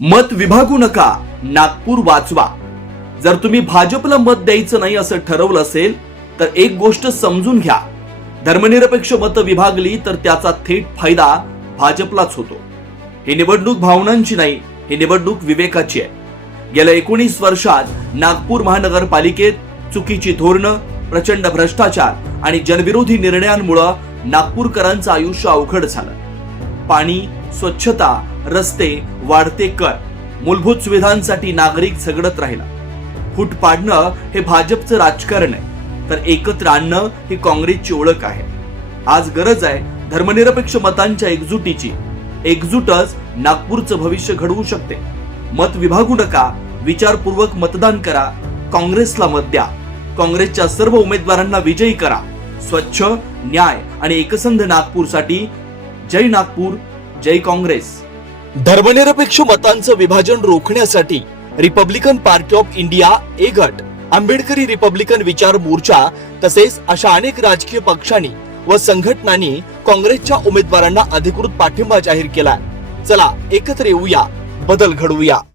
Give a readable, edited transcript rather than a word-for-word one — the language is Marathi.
मत विभागू नका, नागपूर वाचवा. जर तुम्ही भाजपला मत द्यायचं नाही असं ठरवलं असेल तर एक गोष्ट समजून घ्या, धर्मनिरपेक्ष मत विभागली तर त्याचा थेट फायदा भाजपलाच होतो. ही निवडणूक भावनांची नाही, ही निवडणूक विवेकाची आहे. गेल्या 19 वर्षात नागपूर महानगरपालिकेत चुकीची धोरणं, प्रचंड भ्रष्टाचार आणि जनविरोधी निर्णयांमुळे नागपूरकरांचं आयुष्य अवघड झालं. पाणी, स्वच्छता, रस्ते, वाढते कर, मूलभूत सुविधांसाठी नागरिक झगडत राहिला. फूट पाडणं हे भाजपचं राजकारण आहे, तर एकत्र आणणं ही काँग्रेसची ओळख आहे. आज गरज आहे धर्मनिरपेक्ष मतांच्या एकजुटीची. एकजूटच नागपूरचं भविष्य घडवू शकते. मत विभागू नका, विचारपूर्वक मतदान करा, काँग्रेसला मत द्या. काँग्रेसच्या सर्व उमेदवारांना विजयी करा. स्वच्छ, न्याय आणि एकसंध नागपूरसाठी जय नागपूर, जय काँग्रेस. धर्मनिरपेक्ष मतांचं विभाजन रोखण्यासाठी रिपब्लिकन पार्टी ऑफ इंडिया ए गट, आंबेडकरी रिपब्लिकन विचार मोर्चा तसेच अशा अनेक राजकीय पक्षांनी व संघटनांनी काँग्रेसच्या उमेदवारांना अधिकृत पाठिंबा जाहीर केलाय. चला एकत्र येऊया, बदल घडवूया.